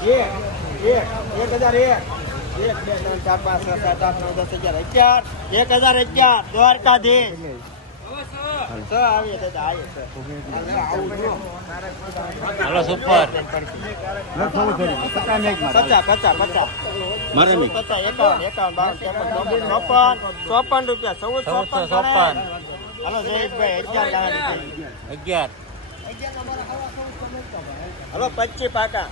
એક એક એક હજાર એક. એક બે ત્રણ ચાર પાંચ છ સાત આઠ નવ દસ અગિયાર અગિયાર. એક હજાર અગિયાર દ્વારકાધીશ. હાલો સુપર. ચોપન રૂપિયા ચૌદ ચોપન ચોપન. હાલો જયેશભાઈ અગિયાર. હાલો પચીસ પાકા.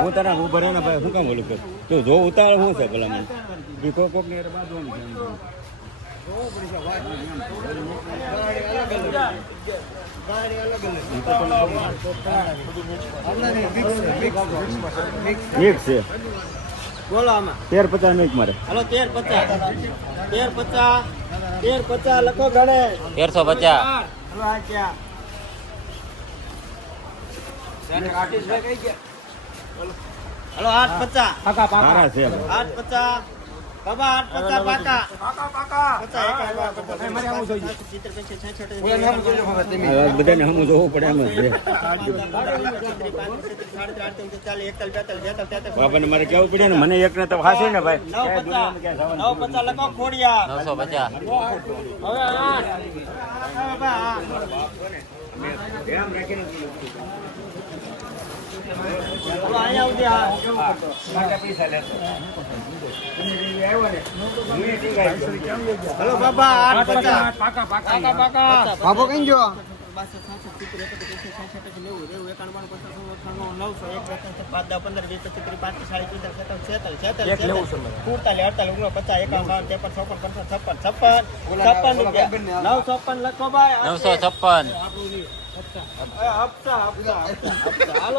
હું તને હું ભરે ને ભાઈ શું કામ બોલું કર તું જો ઉતાવળ શું છે ભલા મને ઈ કોક કોક બાજુ મિક્સ છે. બોલો આમાં. તેર પચાસ મિક્સ મારે. હલો તેર પચાસ. તેર પચાસ તેર પચાસ લખો ગણે તેરસો પચાસ. હાલો આ ક્યાં હાલો આઠ પચાસ સારા છે આઠ પચાસ બાબા આઠ પચાસ પાકા પચાસ એકાવન, બાવન, પચાસ, પચાસ, સિત્તેર, પંચોતેર, છાસઠ, આ બધાને હમું જોવું પડે એમ જ છે બાપાને મારે કેવું પડે ને મને એકને તો હાસે ને ભાઈ નવ પચાસ નવ પચાસ લખો ખોડિયા નવસો પચાસ હવે આઠ બાબા બાબો કઈ ગયો બાસઠ સાસઠ સિત્તેર એકત્રીસ એકસો છાસઠ નેવું નેવું એકાણું પચાસ અઠાણું નવસો એક પચાસ પાંચ દસ પંદર વીસ પચીસ પાંત્રીસ સાડી પચાસ સત્તાવન છેતાલીસ છેતાલીસ કુડતાલીસ અડતાલીસ ઓગણો પચાસ એકાવન બાવન ત્રેપન છપ્પન પચાસ છપ્પન છપ્પન છપ્પન રૂપિયા. નવ છપ્પન લખો ભાઈ નવસો છપ્પન.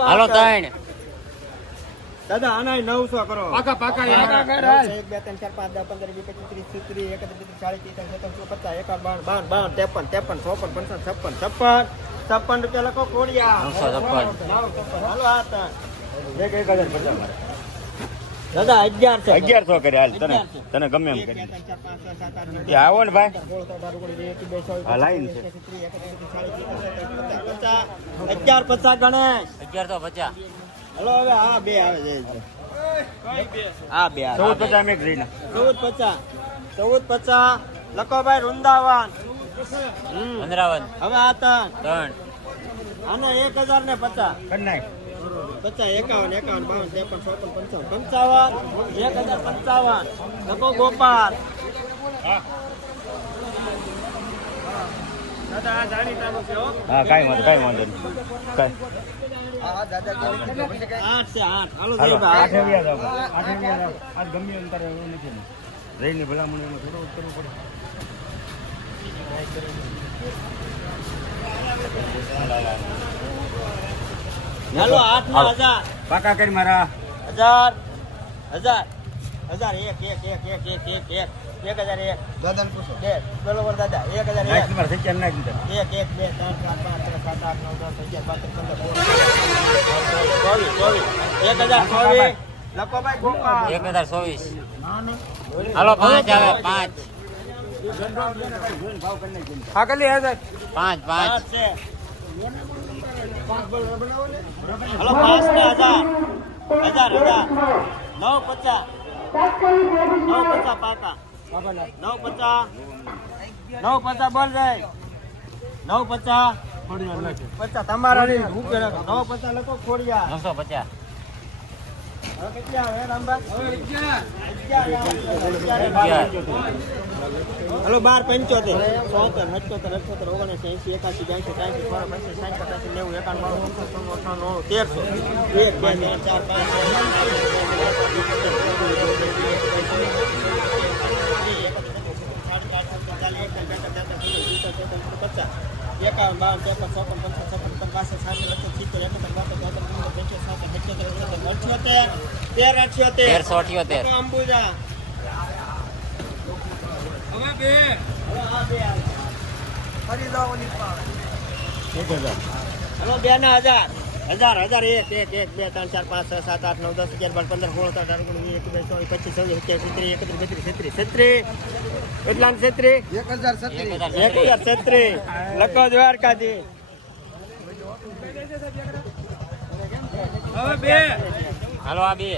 હાલો ત્રણ દાદા આના નવસો કરો. પાકા પાકા એક બે ત્રણ ચાર પાંચ દસ પંદર વીસ પચીસ ત્રીસ સિત્રીસ એકત્રીસ ત્રીસ ચાલીસ ત્રીસ સત્તરસો પચાસ એકાવન બાર બાર બાર ત્રેપન ત્રેપન ચોપન પંચાવન છપ્પન છપ્પન છપ્પન રૂપિયા લખો કોડિયા. હાલો આ એક એક હજાર પચાસ દાદા અગિયારસો અગિયારસો કરે હાલ તને તને ગમે અગિયાર પચાસ ગણેશ. અગિયારસો પચાસ. હલો હવે હા બે આવે છે. હા બે ચૌદ પચાસ મેં રહીને ચૌદ પચાસ. ચૌદ પચાસ. લખોભાઈ વૃંદાવન. વૃંદાવન. હવે આ ત્રણ. ત્રણ. આનો એક હજાર ને પચાસ. પચાસ એકાવન એકાવન બાવન ત્રેપન ચોપન પંચાવન પંચાવન એક હજાર પંચાવન. લખો ગોપાલ. આ હા. કાંઈ વાંધો કાંઈ વાંધો નહીં. કાંઈ. રહીને ભલામણ એમાં થોડો કરવું પડે. ચાલો આઠ નો હજાર. પાકા કરી મારા. હજાર હજાર હજાર એક એક એક એક એક એક એક. એક હજાર એક. બે. બરોબર દાદા. એક હજાર એક. નાખ મારા સચ્ચાન એક એક બે ત્રણ ચાર પાંચ છ સાત આઠ નવ દસ અગિયાર બાર પંદર ચોવીસ ચોવીસ એક હજાર ચોવીસ લખો ભાઈ એક હજાર ચોવીસ. હાલો પાંચ આવે પાંચ. આગળ હજાર પાંચ પાંચ. હલો પાંચ ને હજાર. હજાર હજાર. નવ પચાસ. નવ પચાસ પાકા. નવ પચાસ નવ પચાસ બોલ જાય નવ પચાસ પચાસ તમારા હું નવ પચાસ લખો ખોડિયા નવસો પચાસ હલો બાર પંચોતેર ચોતેર સત્યોતેર અઠ્યોતેર ઓગણીસ એસી એકાસી બ્યાસી ત્યાંસી ચોરા પંચી સાઠ પચાસી નેવું છન્નું અઠાણું નવ્વાણું તેરસો એક બે ત્રણ ચાર પાંચ છ, પચાસ. એકાવન બાવન ચોપન પંચાવન છપ્પન સત્તર બાસઠ સાસઠ અઠ્યોતેર સિત્તેર એકોતેર બોતેર તોતેર પંદર પંચોતેર સાતેર અઠ્યોતેર અઠ્યોતેર અઠ્યોતેર તેર અઠ્યોતેર તેરસો અઠ્યોતેર. અંબુજા. હવે બે. હવે આ બે. ફરી જાઓ ઓલી પાસે. એક હજાર હલો બે ના હજાર. હજાર હજાર એક એક એક બે ત્રણ ચાર પાંચ છ સાત આઠ નવ દસ અગિયાર બાર પંદર સોળ સત્તર ઓગણીસ એક એકવીસ ચોવીસ પચીસ છવ્વીસ સત્યાવીસ ત્રીસ એકત્રીસ બત્રીસ છત્રીસ છત્રીસ. કેટલા છત્રીસ? એક હજાર એક હજાર છત્રીસ. લખો દ્વારકાથી. હાલો આ બે.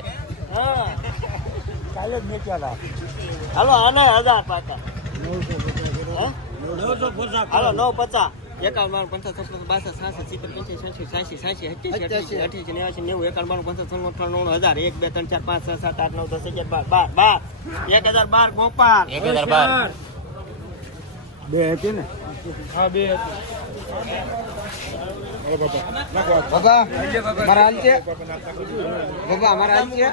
હા. કાલે જ મેચ્યા હાલો આને હજાર પાછા. નવસો પચાસ. હાલો નવ પચાસ. એકાવન બાર પંચાસ બાસઠ સાસઠ સિત્તેર પંચાસી સાસી સાસી સાસી અઠ્યાસી અઠ્યાસી અઠ્યાસી નેવાસી નેવું એકાવન બાર પંચાસ હજાર એક બે ત્રણ ચાર પાંચ છ સાત આઠ નવ દસ અગિયાર બાર બાર બાર. એક હજાર બાર ગોપાલ. એક હજાર બાર. બે હતી ને? હા બે છે? બાબા મારા છે?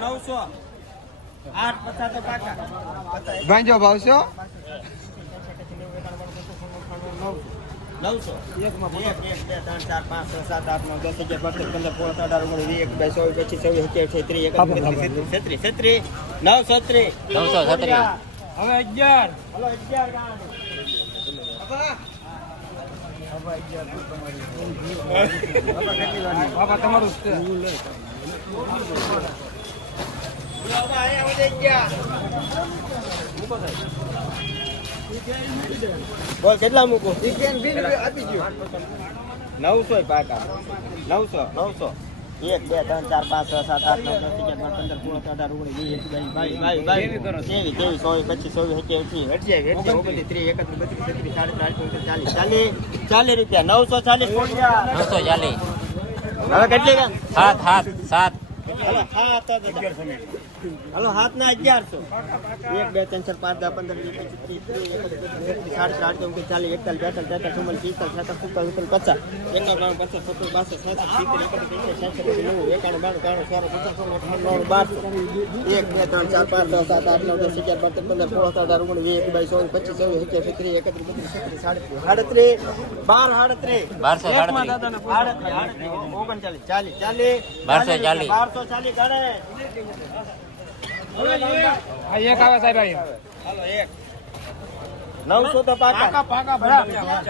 નવસો. એક એક બે ત્રણ ચાર પાંચ છ સાત આઠ નવ દસ અગિયાર બાર પંદર સોળ અઢાર ઓગણીસ વીસ એક બે ચોવીસ પચીસ છવ્વીસ સત્યાવીસ એકત્રીસ છત્રીસ છત્રીસ નવ છત્રીસ. નવસો છત્રીસ. હવે અગિયાર. હલો અગિયાર બાબા તમારું બોલ કેટલા મૂકો? નવસો પાકા. નવસો. નવસો. એક બે ત્રણ ચાર પાંચ છ સાત આઠ નવ દસ અગિયાર પંદર સોળ અઢાર ઓગણીસ વીસ એકવીસ બાવીસ ત્રેવીસ ચોવીસ પચીસ ચોવીસ સત્યાવીસ અઠ્યાવીસ અઠ્યાવીસ ઓગણત્રીસ ત્રીસ એકત્રીસ બત્રીસ તેત્રીસ ચાલીસ ચાલીસ ચાલીસ ચાલીસ ચાલીસ રૂપિયા. નવસો ચાલીસ નવસો ચાલીસ. હવે કેટલી સાત સાત સાત. હલો હાથ હલો હાથ ના અગિયારસો. એક બે ત્રણ ચાર પાંચ દસ પંદર વીસ પચીસ ત્રીસ ત્રીસ એકત્રીસ બત્રીસ તેત્રીસ સાડત્રીસ આડત્રીસ ઓગણત્રીસ ચાલીસ એકતાલીસ બેતાલીસ તેતાલીસ ચુમ્માલીસ પિસ્તાલીસ છેતાલીસ સુડતાલીસ સુડતાલીસ પચાસ. એકાવન બાવન પચાસ સત્તર બાસઠ સાસઠ સિત્તેર એકત્રીસ એંસી સાસઠ નેવું એકાણું બાણું ત્રાણું ચાર પચાસ સોળ અઠાણું બારસો. એક બે ત્રણ ચાર પાંચ છ સાત આઠ નવ દસ અગિયાર બાર તેર પંદર સોળ સત્તર અઢાર ઓગણીસ વીસ એક બાવીસ ચોવીસ પચીસ છવ્વીસ સત્યાવીસ ત્રીસ એકત્રીસ બત્રીસ છત્રીસ સાડત્રીસ. સાડત્રીસ બાર સાડત્રીસ બારસો એકમાં સાડત્રીસ. દાદાને સાડત્રીસ, સાડત્રીસ, ઓગણચાલીસ ચાલીસ ચાલીસ. બારસો ચાલીસ. બારસો ચાલીસ ગણે. એક. આવે સાહેબ હાલો એક. નવસો તો પાકા.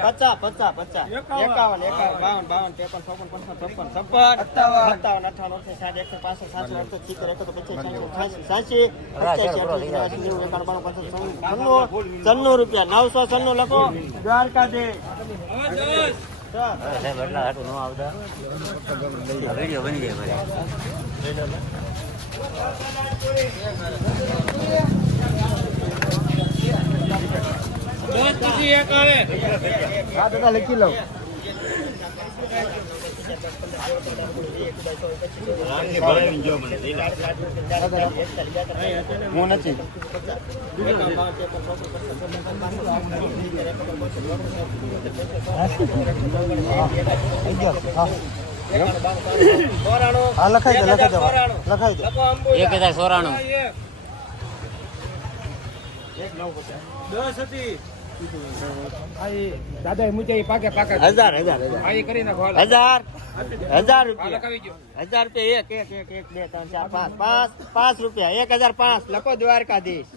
પચાસ પચાસ પચાસ. એકાવન. એકાવન બાવન બાવન ત્રેપન ચોપન પંચાવન છપ્પન છપ્પન. સત્તાવન. અઠાવન અઠાવન સાઠ એકસો પાસઠ સાતસો અડસઠ સિત્તેર એકસો પચીસ છ્યાસી સાસી અઠ્યાસી અઠ્યાસી નેવું એકાવન બાવન પચાસ છન્નું છન્નું રૂપિયા. નવસો છન્નું લખો. દ્વારકાધીશ. સાહેબ એટલા હાટું ન આવતા. વીડિયો બની જાય હા દાદા લખી લઉં. હું નથી. લખાઈ દે લખાઈ દે લખાઈ દે. એક હજાર ચોરાણું. દાદા મુજે પાકે પાકે. હજાર હજાર હજાર. આ કરી નાખો હજાર હજાર રૂપિયા. હજાર રૂપિયા એક એક એક એક બે ત્રણ ચાર પાંચ. પાંચ પાંચ રૂપિયા. એક હજાર પાંચ. લખો દ્વારકાધીશ.